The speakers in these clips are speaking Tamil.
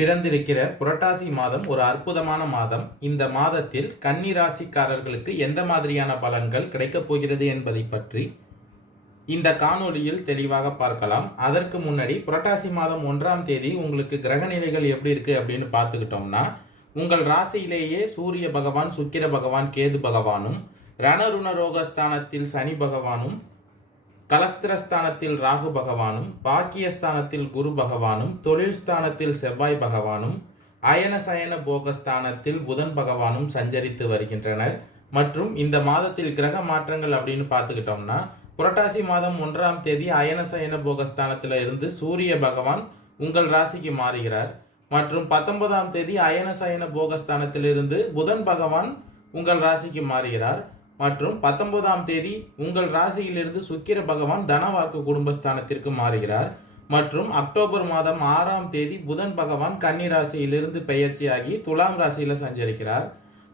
பிறந்திருக்கிற புரட்டாசி மாதம் ஒரு அற்புதமான மாதம். இந்த மாதத்தில் கன்னி ராசிக்காரர்களுக்கு எந்த மாதிரியான பலன்கள் கிடைக்கப் போகிறது என்பதை பற்றி இந்த காணொளியில் தெளிவாக பார்க்கலாம். அதற்கு முன்னாடி புரட்டாசி மாதம் 1ஆம் தேதி உங்களுக்கு கிரக நிலைகள் எப்படி இருக்கு அப்படின்னு பார்த்துக்கிட்டோம்னா, உங்கள் ராசியிலேயே சூரிய பகவான், சுக்கிர பகவான், கேது பகவானும், ரணருண ரோகஸ்தானத்தில் சனி பகவானும், கலஸ்திரஸ்தானத்தில் ராகு பகவானும், பாக்கியஸ்தானத்தில் குரு பகவானும், தொழில் ஸ்தானத்தில் செவ்வாய் பகவானும், அயன சயன போகஸ்தானத்தில் புதன் பகவானும் சஞ்சரித்து வருகின்றனர். மற்றும் இந்த மாதத்தில் கிரக மாற்றங்கள் அப்படின்னு பார்த்துக்கிட்டோம்னா, புரட்டாசி மாதம் 1ஆம் தேதி அயன சயன போகஸ்தானத்தில் இருந்து சூரிய பகவான் உங்கள் ராசிக்கு மாறுகிறார். மற்றும் 19ஆம் தேதி அயன சயன போகஸ்தானத்திலிருந்து புதன் பகவான் உங்கள் ராசிக்கு மாறுகிறார். மற்றும் 19ஆம் தேதி உங்கள் ராசியிலிருந்து சுக்கிர பகவான் தனவாக்கு குடும்பஸ்தானத்திற்கு மாறுகிறார். மற்றும் அக்டோபர் மாதம் 6ஆம் தேதி புதன் பகவான் கன்னி ராசியிலிருந்து பெயர்ச்சியாகி துலாம் ராசியில் சஞ்சரிக்கிறார்.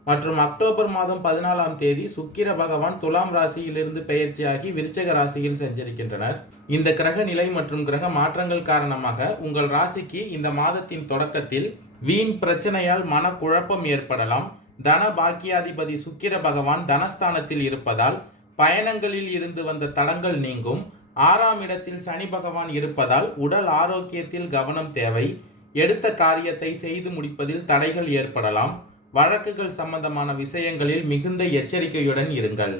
மற்றும் அக்டோபர் மாதம் 14ஆம் தேதி சுக்கிர பகவான் துலாம் ராசியிலிருந்து பெயர்ச்சியாகி விருச்சக ராசியில் சஞ்சரிக்கின்றனர். இந்த கிரக நிலை மற்றும் கிரக மாற்றங்கள் காரணமாக உங்கள் ராசிக்கு இந்த மாதத்தின் தொடக்கத்தில் வீண் பிரச்சனையால் மனக்குழப்பம் ஏற்படலாம். தன பாக்கியாதிபதி சுக்கிர பகவான் தனஸ்தானத்தில் இருப்பதால் பயணங்களில் இருந்து வந்த தடங்கள் நீங்கும். 6ஆம் இடத்தில் சனி பகவான் இருப்பதால் உடல் ஆரோக்கியத்தில் கவனம் தேவை. எடுத்த காரியத்தை செய்து முடிப்பதில் தடைகள் ஏற்படலாம். வழக்குகள் சம்பந்தமான விஷயங்களில் மிகுந்த எச்சரிக்கையுடன் இருங்கள்.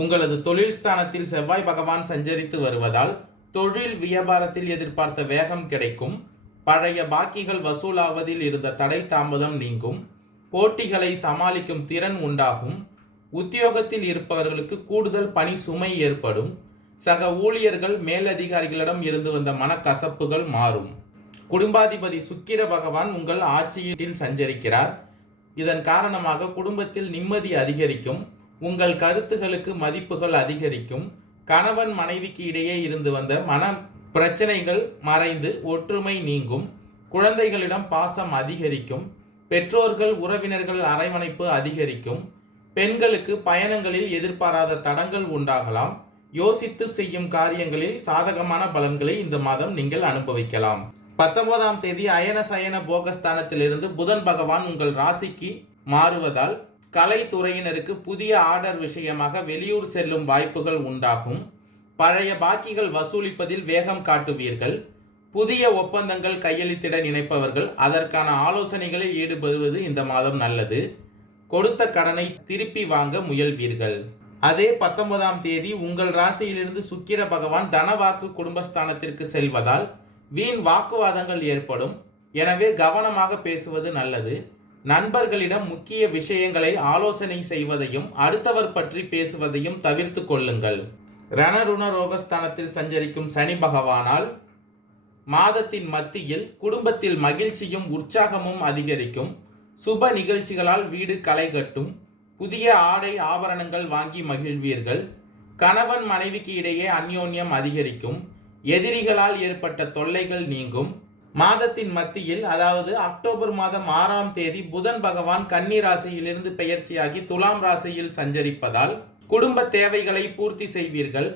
உங்களது தொழில் ஸ்தானத்தில் செவ்வாய் பகவான் சஞ்சரித்து வருவதால் தொழில் வியாபாரத்தில் எதிர்பார்த்த வேகம் கிடைக்கும். பழைய பாக்கிகள் வசூலாவதில் இருந்த தடை தாமதம் நீங்கும். போட்டிகளை சமாளிக்கும் திறன் உண்டாகும். உத்தியோகத்தில் இருப்பவர்களுக்கு கூடுதல் பணி சுமை ஏற்படும். சக ஊழியர்கள் மேலதிகாரிகளிடம் இருந்து வந்த மனக்கசப்புகள் மாறும். குடும்பாதிபதி சுக்கிர பகவான் உங்கள் ஆட்சியில் சஞ்சரிக்கிறார். இதன் காரணமாக குடும்பத்தில் நிம்மதி அதிகரிக்கும். உங்கள் கருத்துகளுக்கு மதிப்புகள் அதிகரிக்கும். கணவன் மனைவிக்கு இடையே இருந்து வந்த மன பிரச்சனைகள் மறைந்து ஒற்றுமை நீங்கும். குழந்தைகளிடம் பாசம் அதிகரிக்கும். பெற்றோர்கள் உறவினர்கள் அரவணைப்பு அதிகரிக்கும். பெண்களுக்கு பயணங்களில் எதிர்பாராத தடங்கள் உண்டாகலாம். யோசித்து செய்யும் காரியங்களில் சாதகமான பலன்களை இந்த மாதம் நீங்கள் அனுபவிக்கலாம். 19ஆம் தேதி அயன சயன போகஸ்தானத்திலிருந்து புதன் பகவான் உங்கள் ராசிக்கு மாறுவதால் கலைத்துறையினருக்கு புதிய ஆர்டர் விஷயமாக வெளியூர் செல்லும் வாய்ப்புகள் உண்டாகும். பழைய பாக்கிகள் வசூலிப்பதில் வேகம் காட்டுவீர்கள். புதிய ஒப்பந்தங்கள் கையெழுத்திட நினைப்பவர்கள் அதற்கான ஆலோசனைகளில் ஈடுபடுவது இந்த மாதம் நல்லது. கொடுத்த கடனை திருப்பி வாங்க முயல்வீர்கள். அதே 19ஆம் தேதி உங்கள் ராசியிலிருந்து சுக்கிர பகவான் தனவாக்கு குடும்பஸ்தானத்திற்கு செல்வதால் வீண் வாக்குவாதங்கள் ஏற்படும். எனவே கவனமாக பேசுவது நல்லது. நண்பர்களிடம் முக்கிய விஷயங்களை ஆலோசனை செய்வதையும் அடுத்தவர் பற்றி பேசுவதையும் தவிர்த்து கொள்ளுங்கள். ரணருண ரோகஸ்தானத்தில் சஞ்சரிக்கும் சனி பகவானால் மாதத்தின் மத்தியில் குடும்பத்தில் மகிழ்ச்சியும் உற்சாகமும் அதிகரிக்கும். சுப நிகழ்ச்சிகளால் வீடு களை கட்டும். புதிய ஆடை ஆபரணங்கள் வாங்கி மகிழ்வீர்கள். கணவன் மனைவிக்கு இடையே அந்யோன்யம் அதிகரிக்கும். எதிரிகளால் ஏற்பட்ட தொல்லைகள் நீங்கும். மாதத்தின் மத்தியில் அதாவது அக்டோபர் மாதம் 6ஆம் தேதி புதன் பகவான் கன்னி ராசியிலிருந்து பெயர்ச்சியாகி துலாம் ராசியில் சஞ்சரிப்பதால் குடும்ப தேவைகளை பூர்த்தி செய்வீர்கள்.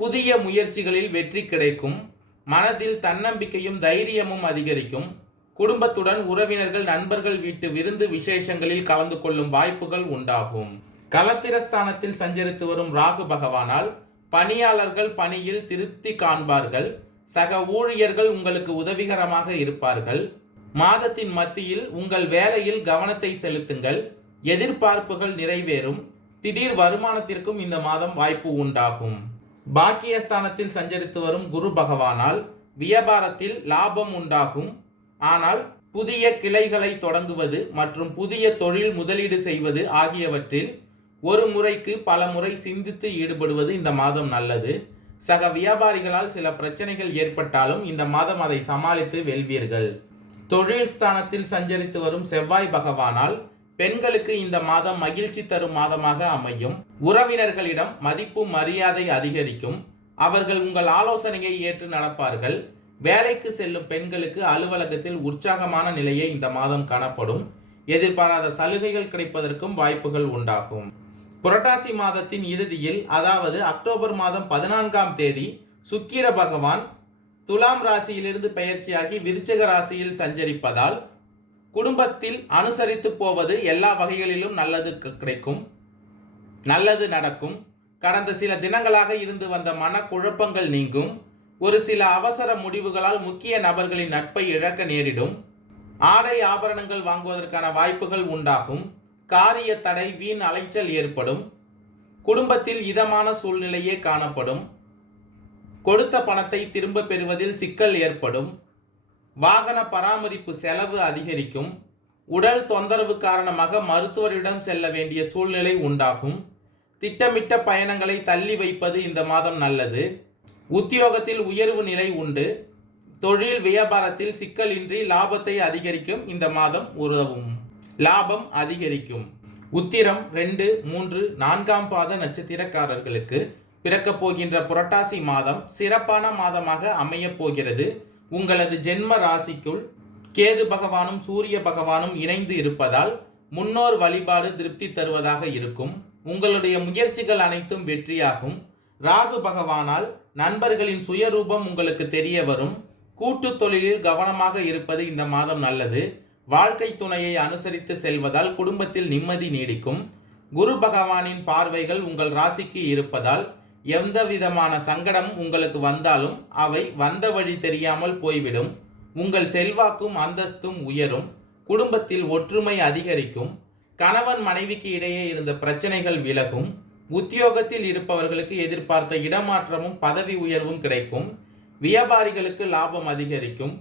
புதிய முயற்சிகளில் வெற்றி கிடைக்கும். மனதில் தன்னம்பிக்கையும் தைரியமும் அதிகரிக்கும். குடும்பத்துடன் உறவினர்கள் நண்பர்கள் வீட்டு விருந்து விசேஷங்களில் கலந்து கொள்ளும் வாய்ப்புகள் உண்டாகும். கலத்திரஸ்தானத்தில் சஞ்சரித்து வரும் ராகு பகவானால் பணியாளர்கள் பணியில் திருப்தி காண்பார்கள். சக ஊழியர்கள் உங்களுக்கு உதவிகரமாக இருப்பார்கள். மாதத்தின் மத்தியில் உங்கள் வேலையில் கவனத்தை செலுத்துங்கள். எதிர்பார்ப்புகள் நிறைவேறும். திடீர் வருமானத்திற்கும் இந்த மாதம் வாய்ப்பு உண்டாகும். பாக்கியஸ்தானத்தில் சஞ்சரித்து வரும் குரு பகவானால் வியாபாரத்தில் லாபம் உண்டாகும். ஆனால் புதிய கிளைகளை தொடங்குவது மற்றும் புதிய தொழில் முதலீடு செய்வது ஆகியவற்றில் ஒரு முறைக்கு பல முறை சிந்தித்து ஈடுபடுவது இந்த மாதம் நல்லது. சக வியாபாரிகளால் சில பிரச்சனைகள் ஏற்பட்டாலும் இந்த மாதம் அதை சமாளித்து வெல்வீர்கள். தொழில் ஸ்தானத்தில் சஞ்சரித்து வரும் செவ்வாய் பகவானால் பெண்களுக்கு இந்த மாதம் மகிழ்ச்சி தரும் மாதமாக அமையும். உறவினர்களிடம் மதிப்பு மரியாதை அதிகரிக்கும். அவர்கள் உங்கள் ஆலோசனையை ஏற்று நடப்பார்கள். வேலைக்கு செல்லும் பெண்களுக்கு அலுவலகத்தில் உற்சாகமான நிலையை இந்த மாதம் காணப்படும். எதிர்பாராத சலுகைகள் கிடைப்பதற்கும் வாய்ப்புகள் உண்டாகும். புரட்டாசி மாதத்தின் இறுதியில் அதாவது அக்டோபர் மாதம் 14ஆம் தேதி சுக்கிர பகவான் துலாம் ராசியிலிருந்து பெயர்ச்சியாகி விருச்சிக ராசியில் சஞ்சரிப்பதால் குடும்பத்தில் அனுசரித்து போவது எல்லா வகைகளிலும் நல்லது கிடைக்கும், நல்லது நடக்கும். கடந்த சில தினங்களாக இருந்து வந்த மனக்குழப்பங்கள் நீங்கும். ஒரு சில அவசர முடிவுகளால் முக்கிய நபர்களின் நட்பை இழக்க நேரிடும். ஆடை ஆபரணங்கள் வாங்குவதற்கான வாய்ப்புகள் உண்டாகும். காரிய தடை, வீண் அலைச்சல் ஏற்படும். குடும்பத்தில் இதமான சூழ்நிலையே காணப்படும். கொடுத்த பணத்தை திரும்ப பெறுவதில் சிக்கல் ஏற்படும். வாகன பராமரிப்பு செலவு அதிகரிக்கும். உடல் தொந்தரவு காரணமாக மருத்துவரிடம் செல்ல வேண்டிய சூழ்நிலை உண்டாகும். திட்டமிட்ட பயணங்களை தள்ளி வைப்பது இந்த மாதம் நல்லது. உத்தியோகத்தில் உயர்வு நிலை உண்டு. தொழில் வியாபாரத்தில் சிக்கலின்றி லாபத்தை அதிகரிக்கும் இந்த மாதம் உதவும். லாபம் அதிகரிக்கும். உத்திரம் 2, 3, 4ஆம் பாத நட்சத்திரக்காரர்களுக்கு பிறக்கப் போகின்ற புரட்டாசி மாதம் சிறப்பான மாதமாக அமையப் போகிறது. உங்களது ஜென்ம ராசிக்குள் கேது பகவானும் சூரிய பகவானும் இணைந்து இருப்பதால் முன்னோர் வழிபாடு திருப்தி தருவதாக இருக்கும். உங்களுடைய முயற்சிகள் அனைத்தும் வெற்றியாகும். ராகு பகவானால் நண்பர்களின் சுயரூபம் உங்களுக்கு தெரிய வரும். கூட்டு தொழிலில் கவனமாக இருப்பது இந்த மாதம் நல்லது. வாழ்க்கை துணையை அனுசரித்து செல்வதால் குடும்பத்தில் நிம்மதி நீடிக்கும். குரு பகவானின் பார்வைகள் உங்கள் ராசிக்கு இருப்பதால் எந்த விதமான சங்கடம் உங்களுக்கு வந்தாலும் அவை வந்த வழி தெரியாமல் போய்விடும். உங்கள் செல்வாக்கும் அந்தஸ்தும் உயரும். குடும்பத்தில் ஒற்றுமை அதிகரிக்கும். கணவன் மனைவிக்கு இடையே இருந்த பிரச்சனைகள் விலகும். உத்தியோகத்தில் இருப்பவர்களுக்கு எதிர்பார்த்த இடமாற்றமும் பதவி உயர்வும் கிடைக்கும். வியாபாரிகளுக்கு லாபம் அதிகரிக்கும்.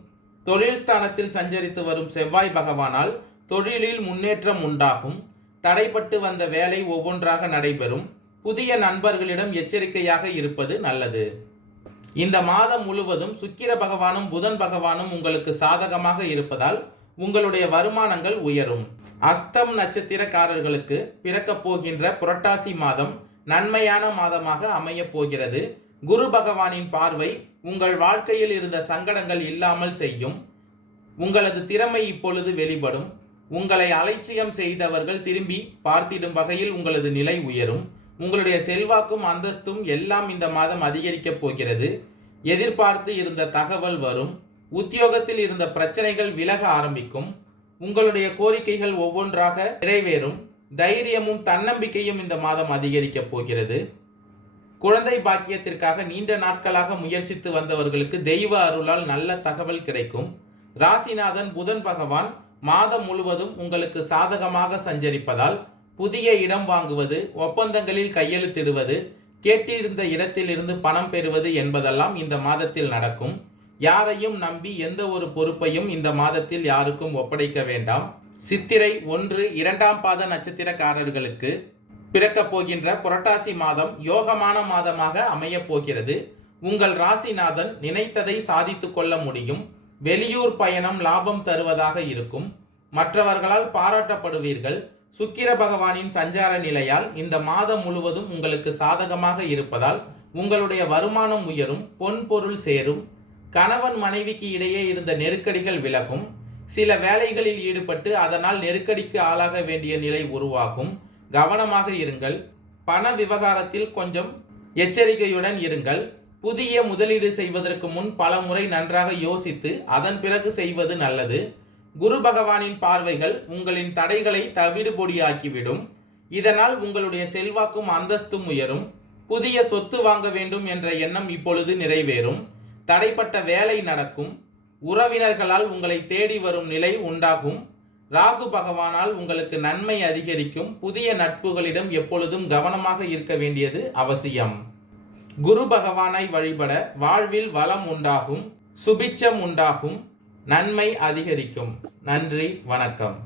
தொழில் ஸ்தானத்தில் சஞ்சரித்து வரும் செவ்வாய் பகவானால் தொழிலில் முன்னேற்றம் உண்டாகும். தடைப்பட்டு வந்த வேலை ஒவ்வொன்றாக நடைபெறும். புதிய நண்பர்களிடம் எச்சரிக்கையாக இருப்பது நல்லது. இந்த மாதம் முழுவதும் சுக்கிர பகவானும் புதன் பகவானும் உங்களுக்கு சாதகமாக இருப்பதால் உங்களுடைய வருமானங்கள் உயரும். அஸ்தம் நட்சத்திரக்காரர்களுக்கு பிறக்கப் போகின்ற புரட்டாசி மாதம் நன்மையான மாதமாக அமையப் போகிறது. குரு பகவானின் பார்வை உங்கள் வாழ்க்கையில் இருந்த சங்கடங்கள் இல்லாமல் செய்யும். உங்களது திறமை இப்பொழுது வெளிப்படும். உங்களை அலட்சியம் செய்தவர்கள் திரும்பி பார்த்திடும் வகையில் உங்களது நிலை உயரும். உங்களுடைய செல்வாக்கும் அந்தஸ்தும் எல்லாம் இந்த மாதம் அதிகரிக்கப் போகிறது. எதிர்பார்த்து இருந்த தகவல் வரும். உத்தியோகத்தில் இருந்த பிரச்சனைகள் விலக ஆரம்பிக்கும். உங்களுடைய கோரிக்கைகள் ஒவ்வொன்றாக நிறைவேறும். தைரியமும் தன்னம்பிக்கையும் இந்த மாதம் அதிகரிக்கப் போகிறது. குழந்தை பாக்கியத்திற்காக நீண்ட நாட்களாக முயற்சித்து வந்தவர்களுக்கு தெய்வ அருளால் நல்ல தகவல் கிடைக்கும். ராசிநாதன் புதன் பகவான் மாதம் முழுவதும் உங்களுக்கு சாதகமாக சஞ்சரிப்பதால் புதிய இடம் வாங்குவது, ஒப்பந்தங்களில் கையெழுத்திடுவது, கேட்டிருந்த இடத்திலிருந்து பணம் பெறுவது என்பதெல்லாம் இந்த மாதத்தில் நடக்கும். யாரையும் நம்பி எந்த ஒரு பொறுப்பையும் இந்த மாதத்தில் யாருக்கும் ஒப்படைக்க வேண்டாம். சித்திரை 1, 2ஆம் பாத நட்சத்திரக்காரர்களுக்கு பிறக்கப் போகின்ற புரட்டாசி மாதம் யோகமான மாதமாக அமையப் போகிறது. உங்கள் ராசிநாதன் நினைத்ததை சாதித்து கொள்ள முடியும். வெளியூர் பயணம் லாபம் தருவதாக இருக்கும். மற்றவர்களால் பாராட்டப்படுவீர்கள். சுக்கிர பகவானின் சஞ்சார நிலையால் இந்த மாதம் முழுவதும் உங்களுக்கு சாதகமாக இருப்பதால் உங்களுடைய வருமானம் உயரும். பொன் பொருள் சேரும். கணவன் மனைவிக்கு இடையே இருந்த நெருக்கடிகள் விலகும். சில வேலைகளில் ஈடுபட்டு அதனால் நெருக்கடிக்கு ஆளாக வேண்டிய நிலை உருவாகும். கவனமாக இருங்கள். பண விவகாரத்தில் கொஞ்சம் எச்சரிக்கையுடன் இருங்கள். புதிய முதலீடு செய்வதற்கு முன் பல முறை நன்றாக யோசித்து அதன் பிறகு செய்வது நல்லது. குரு பகவானின் பார்வைகள் உங்களின் தடைகளை தவிடுபொடியாக்கிவிடும். இதனால் உங்களுடைய செல்வாக்கும் அந்தஸ்தும் உயரும். புதிய சொத்து வாங்க வேண்டும் என்ற எண்ணம் இப்பொழுது நிறைவேறும். தடைப்பட்ட வேலை நடக்கும். உறவினர்களால் உங்களை தேடி வரும் நிலை உண்டாகும். ராகு பகவானால் உங்களுக்கு நன்மை அதிகரிக்கும். புதிய நட்புகளிடம் எப்பொழுதும் கவனமாக இருக்க வேண்டியது அவசியம். குரு பகவானை வழிபட வாழ்வில் வளம் உண்டாகும். சுபிட்சம் உண்டாகும். நன்மை அதிகரிக்கும். நன்றி, வணக்கம்.